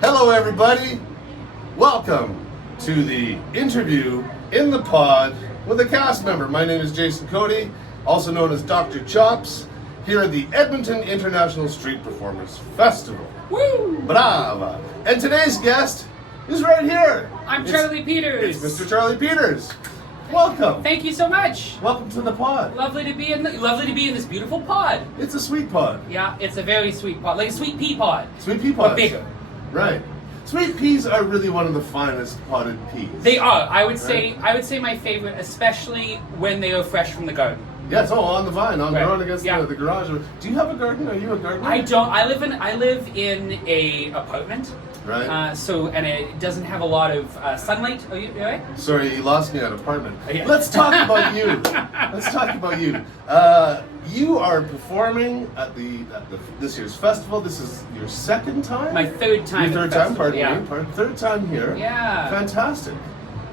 Hello everybody, welcome to the interview in the pod with a cast member. My name is Jason Kodie, also known as Dr. Chops, here at the Edmonton International Street Performers Festival. Woo! Brava! And today's guest is right here. I'm Charlie Peters. It's Mr. Charlie Peters. Welcome. Thank you so much. Welcome to the pod. Lovely to be in this beautiful pod. It's a sweet pod. Yeah, it's a very sweet pod, like a sweet pea pod. Sweet pea pod. But bigger. Right. Sweet peas are really one of the finest potted peas. They are. I would say my favorite, especially when they are fresh from the garden. Yes, on the vine, on Right. against Yeah. the garage. Do you have a garden? Are you a gardener? I don't. I live in a apartment. Right. And it doesn't have a lot of sunlight. Are you right? Sorry, you lost me at apartment. Yeah. Let's talk about you. Let's talk about you. You are performing at this year's festival. This is your second time? My third time. Your at third the time, festival, pardon me. Third time here. Yeah. Fantastic.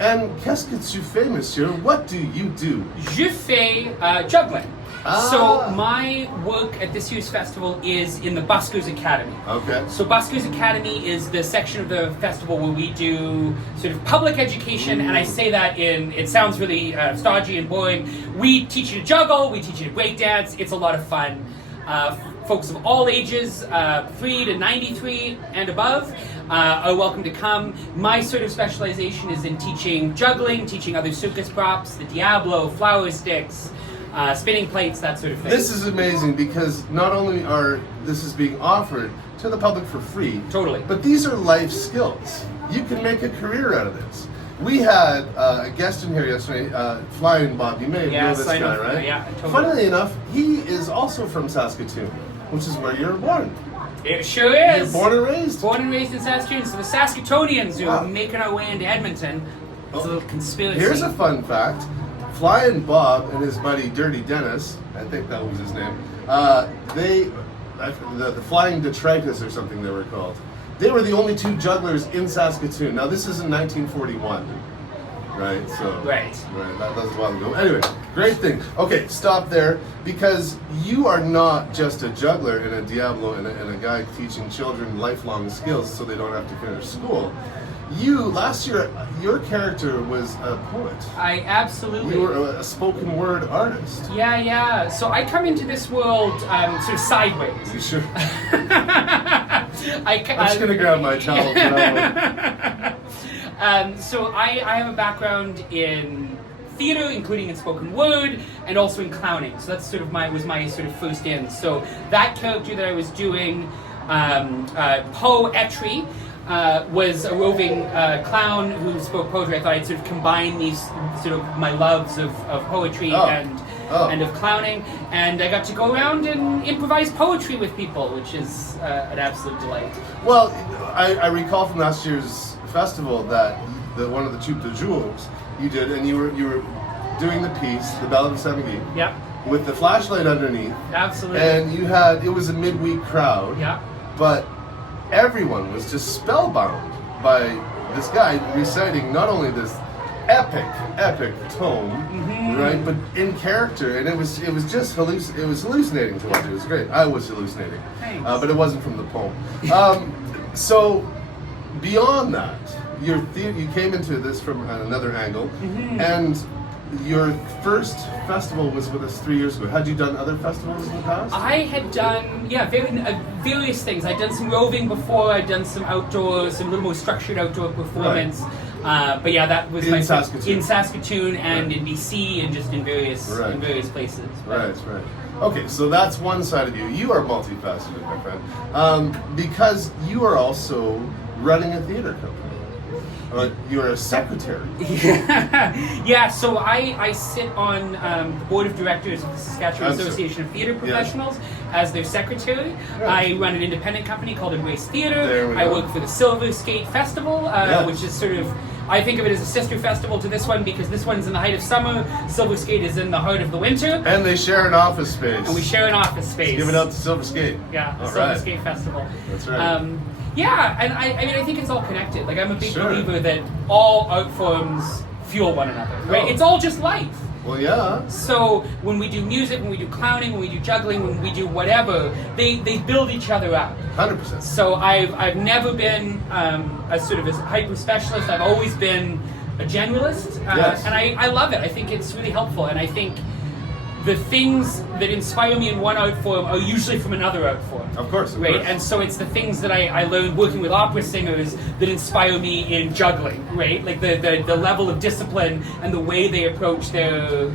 And qu'est-ce que tu fais, monsieur? What do you do? Je fais juggling. Ah. So my work at this year's festival is in the Busker Academy. Okay. So Busker Academy is the section of the festival where we do sort of public education, and I say that it sounds really stodgy and boring. We teach you to juggle, we teach you to break dance. It's a lot of fun. Folks of all ages, 3 to 93 and above, are welcome to come. My sort of specialization is in teaching juggling, teaching other circus props, the Diablo, flower sticks, spinning plates, that sort of thing. This is amazing because not only this is being offered to the public for free, Totally. but these are life skills. You can make a career out of this. We had a guest in here yesterday, Flying Bob. You may know this I guy, know. right? Yeah, totally. Funnily enough, he is also from Saskatoon, which is where you're born. It sure is. You're born and raised. Born and raised in Saskatoon, so the Saskatoonians who Wow. are making our way into Edmonton. It's a little conspiracy. Here's a fun fact. Flying Bob and his buddy Dirty Dennis, I think that was his name, the Flying Detritus or something they were called. They were the only two jugglers in Saskatoon. Now this is in 1941, right? So Right. that was a while ago. Anyway, great thing. Okay, stop there because you are not just a juggler and a Diablo and a guy teaching children lifelong skills so they don't have to finish school. Last year, your character was a poet. I absolutely. You were a spoken word artist. Yeah. So I come into this world sort of sideways. You sure? I'm I'm just gonna grab my towel. For that one. So I have a background in theater, including in spoken word, and also in clowning. So that's sort of my sort of first in. So that character that I was doing, poetry, was a roving clown who spoke poetry. I thought I'd sort of combine these sort of my loves of poetry and of clowning, and I got to go around and improvise poetry with people, which is an absolute delight. Well, I recall from last year's festival that one of the Troupe de Jours you did, and you were doing the piece, the Ballad of Samedi, Yep, with the flashlight underneath, absolutely. and it was a midweek crowd, Yeah. but everyone was just spellbound by this guy reciting not only this epic tome, right, but in character, and it was just hallucinating to watch. It was great. I was hallucinating, Thanks. but it wasn't from the poem. So beyond that, you came into this from another angle, and your first festival was with us 3 years ago. Had you done other festivals in the past? I had done, various things. I'd done some roving before, I'd done some little more structured outdoor performance. But yeah, that was in Saskatoon. In Saskatoon and Right. in BC and just in various places. Right. Okay, so that's one side of you. You are multifaceted, my friend, because you are also running a theater company. You're a secretary. Yeah, so I sit on the board of directors of the Saskatchewan Association of Theatre Professionals as their secretary. Yes. I run an independent company called Embrace There Theatre. we I go. work for the Silver Skate Festival, Yes. which is sort of, I think of it as a sister festival to this one because this one's in the height of summer, Silver Skate is in the heart of the winter, And they share an office space. and we share an office space. Give it up to Silver Skate. Yeah, the All Silver right. Skate Festival. That's right. Yeah, and I think it's all connected. Like, I'm a big Sure. believer that all art forms fuel one another, right? Oh. It's all just life. Well, yeah. So when we do music, when we do clowning, when we do juggling, when we do whatever, they build each other up. 100%. So I've never been a sort of a hyper specialist. I've always been a generalist, Yes. and I love it. I think it's really helpful, and I think the things that inspire me in one art form are usually from another art form. Of course, right? And so it's the things that I learned working with opera singers that inspire me in juggling, right? Like the level of discipline and the way they approach their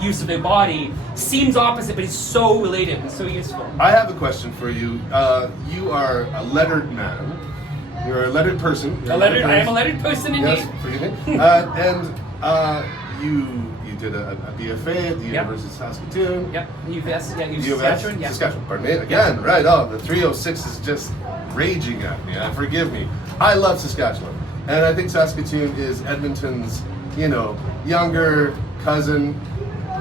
use of their body seems opposite, but it's so related and so useful. I have a question for you. You are a lettered man. You're a lettered person. I am a lettered person indeed. Yes, forgive me. And you did a BFA at the University of Saskatoon. Yep. UVS. Yeah. U of S, Saskatchewan. Yeah. Saskatchewan. Pardon me. Again, right. Oh, the 306 is just raging at me. Forgive me. I love Saskatchewan, and I think Saskatoon is Edmonton's, younger cousin.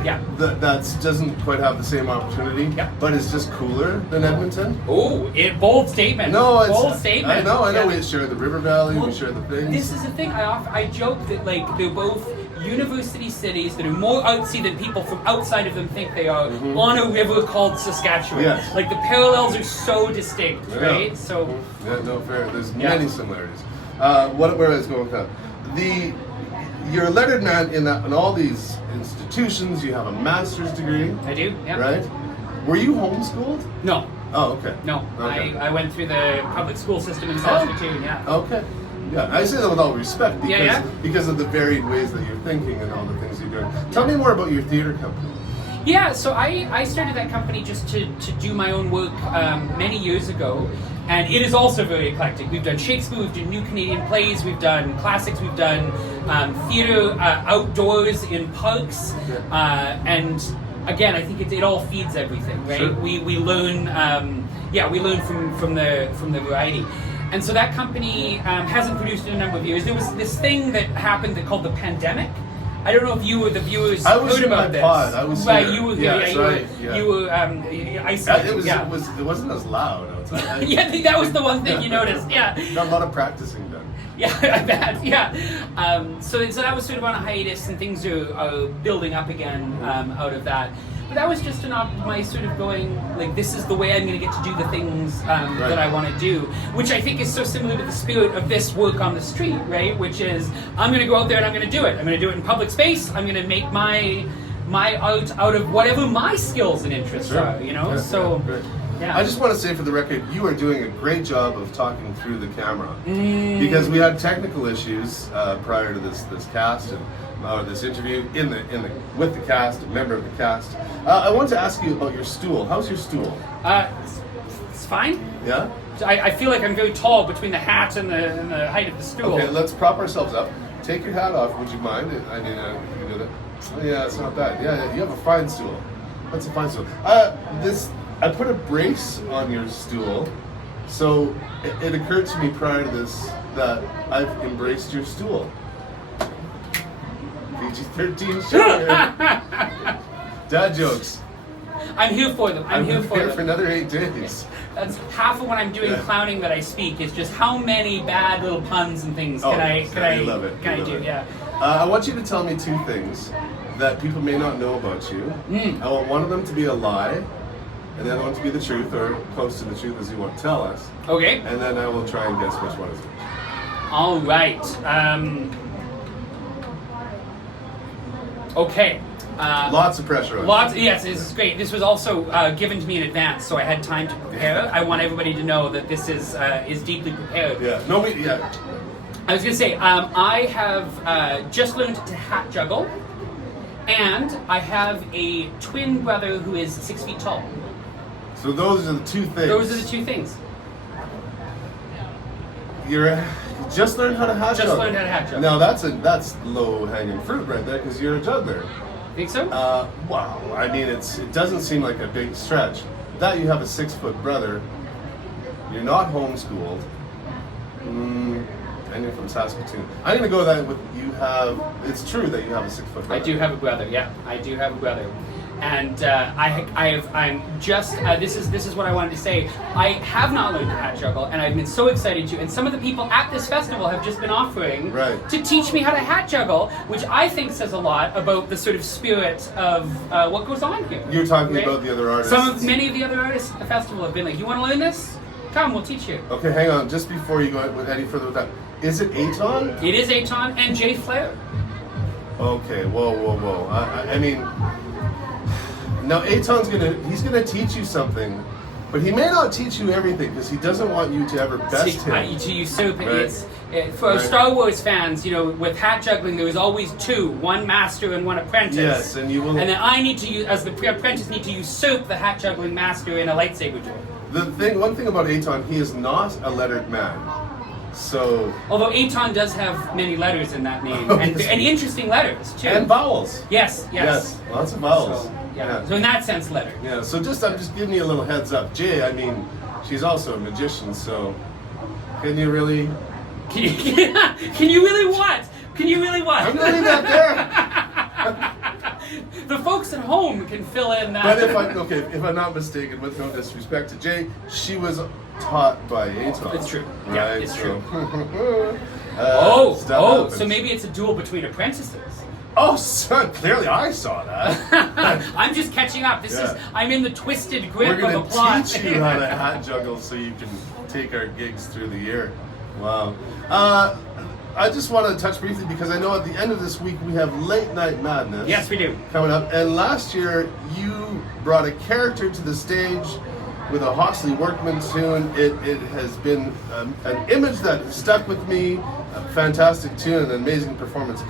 Yeah. That doesn't quite have the same opportunity, but it's just cooler than Edmonton. Oh, bold statement. No, it's bold statement. I know. Yeah. We share the river valley. Well, we share the things. This is the thing. I joke that they're both university cities that are more artsy than people from outside of them think they are, on a river called Saskatchewan. Yes. Like the parallels are so distinct, right? So. Yeah, no, fair. There's many similarities. Where I was going with that. You're a lettered man in all these institutions. You have a master's degree. I do. Yeah. Right. Were you homeschooled? No. Oh, okay. No. Okay. I went through the public school system in Saskatoon. Yeah. Okay. Yeah, I say that with all respect because of the varied ways that you're thinking and all the things you're doing. Tell me more about your theater company. Yeah, so I started that company just to do my own work many years ago, and it is also very eclectic. We've done Shakespeare, we've done new Canadian plays, we've done classics, we've done theater outdoors in parks, and again, I think it all feeds everything, right? Sure. We learn, we learn from the variety. And so that company hasn't produced in a number of years. There was this thing that happened called the pandemic. I don't know if you or the viewers heard about this. I was right. here. You were here. You were isolated. It wasn't as loud outside. Yeah, that was the one thing you noticed. Yeah. Got a lot of practicing done. Yeah, I bet. Yeah. So that was sort of on a hiatus, and things are building up again out of that. But that was just my sort of going, like, this is the way I'm going to get to do the things that I want to do, which I think is so similar to the spirit of this work on the street, right? Which is, I'm going to go out there and I'm going to do it. I'm going to do it in public space. I'm going to make my art out of whatever my skills and interests are, Yeah. I just want to say for the record, you are doing a great job of talking through the camera because we had technical issues prior to this cast and this interview with the cast, a member of the cast. I want to ask you about your stool. How's your stool? It's fine. Yeah. I feel like I'm very tall between the hat and the height of the stool. Okay, let's prop ourselves up. Take your hat off. Would you mind? I mean, you can do that. Oh, yeah, it's not bad. Yeah, you have a fine stool. That's a fine stool. I put a brace on your stool, so it occurred to me prior to this that I've embraced your stool. PG-13 show here. Dad jokes. I'm here for them. I'm here for them. For another 8 days. That's half of when I'm doing clowning that I speak is just how many bad little puns and things can I do? Yeah. I want you to tell me 2 things that people may not know about you. I want one of them to be a lie, and the other one to be the truth, or close to the truth as you want to tell us. Okay. And then I will try and guess which one is it. All right. Okay. Lots of pressure on Lots. Yes, this is great. This was also given to me in advance, so I had time to prepare. I want everybody to know that this is deeply prepared. Yeah. I was going to say, I have just learned to hat juggle, and I have a twin brother who is 6 feet tall. So those are the 2 things. Those are the 2 things. You just learned how to hat juggle. Just learned how to hat juggle. Now that's low hanging fruit right there because you're a juggler. Think so? Wow. I mean, it doesn't seem like a big stretch. That you have a 6-foot brother. You're not homeschooled. And you're from Saskatoon. I'm going to go that with you have. It's true that you have a 6-foot brother. I do have a brother. Yeah, I do have a brother. And this is what I wanted to say. I have not learned to hat juggle, and I've been so excited to. And some of the people at this festival have just been offering to teach me how to hat juggle, which I think says a lot about the sort of spirit of what goes on here. You're talking about the other artists. Many of the other artists at the festival have been like, "You want to learn this? Come, we'll teach you." Okay, hang on. Just before you go any further with that, is it Aton? It is Aton and Jay Flair. Okay, whoa. I mean, now Aton's he's gonna teach you something, but he may not teach you everything because he doesn't want you to ever best him. To usurp it. Right. For Star Wars fans, with hat juggling, there was always two, one master and one apprentice. Yes, and you will. And then I need to, as the apprentice, need to usurp the hat juggling master in a lightsaber duel. One thing about Aton, he is not a lettered man. So, although Aton does have many letters in that name, and interesting letters too, and vowels. Yes, lots of vowels. So in that sense, letter. Yeah. So I'm just giving you a little heads up. Jay, I mean, she's also a magician. So, can you really? Can you really what? Can you really what? I'm leaving that there. The folks at home can fill in that. But if I'm not mistaken, with no disrespect to Jay, she was taught by Aton. It's true. Right? Yeah, it's true. So maybe it's a duel between apprentices. Oh, son, clearly I saw that. I'm just catching up. I'm in the twisted grip of a plot. We're going to teach you how to hat juggle so you can take our gigs through the year. Wow. I just want to touch briefly because I know at the end of this week we have Late Night Madness. Yes, we do. Coming up. And last year you brought a character to the stage with a Hawksley Workman tune. It has been an image that has stuck with me. A fantastic tune, an amazing performance.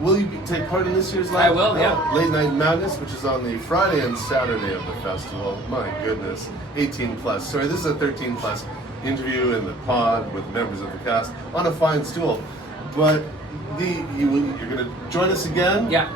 Will you take part in this year's I will, yeah. Late Night Madness, which is on the Friday and Saturday of the festival. My goodness, 18 plus. Sorry, this is a 13 plus interview in the pod with members of the cast on a fine stool. But you're going to join us again? Yeah.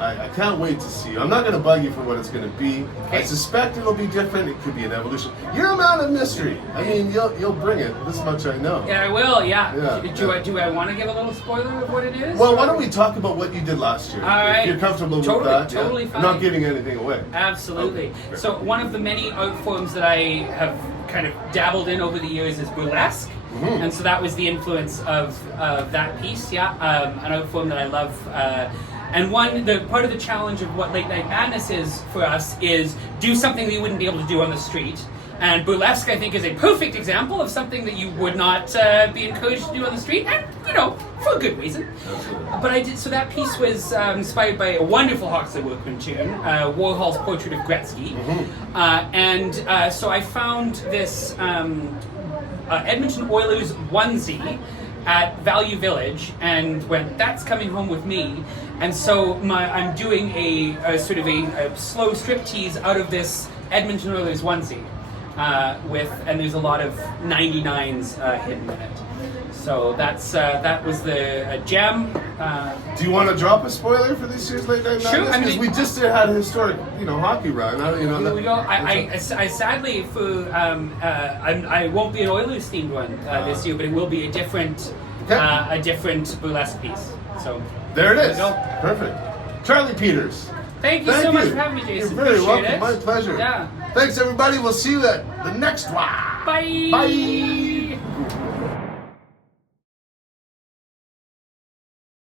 I can't wait to see you. I'm not going to bug you for what it's going to be. Okay. I suspect it'll be different. It could be an evolution. You're a man of mystery. I mean, you'll bring it. This much I know. Yeah, I will. Yeah. Do I want to give a little spoiler of what it is? Well, why don't we talk about what you did last year? All right. If you're comfortable with that. Totally fine. I'm not giving anything away. Absolutely. Okay. So one of the many art forms that I have kind of dabbled in over the years is burlesque. Mm-hmm. And so that was the influence of that piece. Yeah. An art form that I love. And part of the challenge of what Late Night Madness is for us is do something that you wouldn't be able to do on the street. And burlesque, I think, is a perfect example of something that you would not be encouraged to do on the street, and for a good reason. But so that piece was inspired by a wonderful Hawksley Workman tune, Warhol's Portrait of Gretzky, so I found this Edmonton Oilers onesie at Value Village, and went, that's coming home with me. And so I'm doing a sort of a slow striptease out of this Edmonton Oilers onesie, and there's a lot of 99s hidden in it. So that was the gem. Do you want to drop a spoiler for this year's Late Night Madness? Sure. Because we just had a historic, hockey run. I sadly I won't be an Oilers themed one this year, but it will be a different burlesque piece. So there it is. Perfect. Charlie Peters. Thank you so much for having me, Jason. You're very Appreciate welcome. it. My pleasure. Yeah. Thanks, everybody. We'll see you at the next one. Bye. Bye.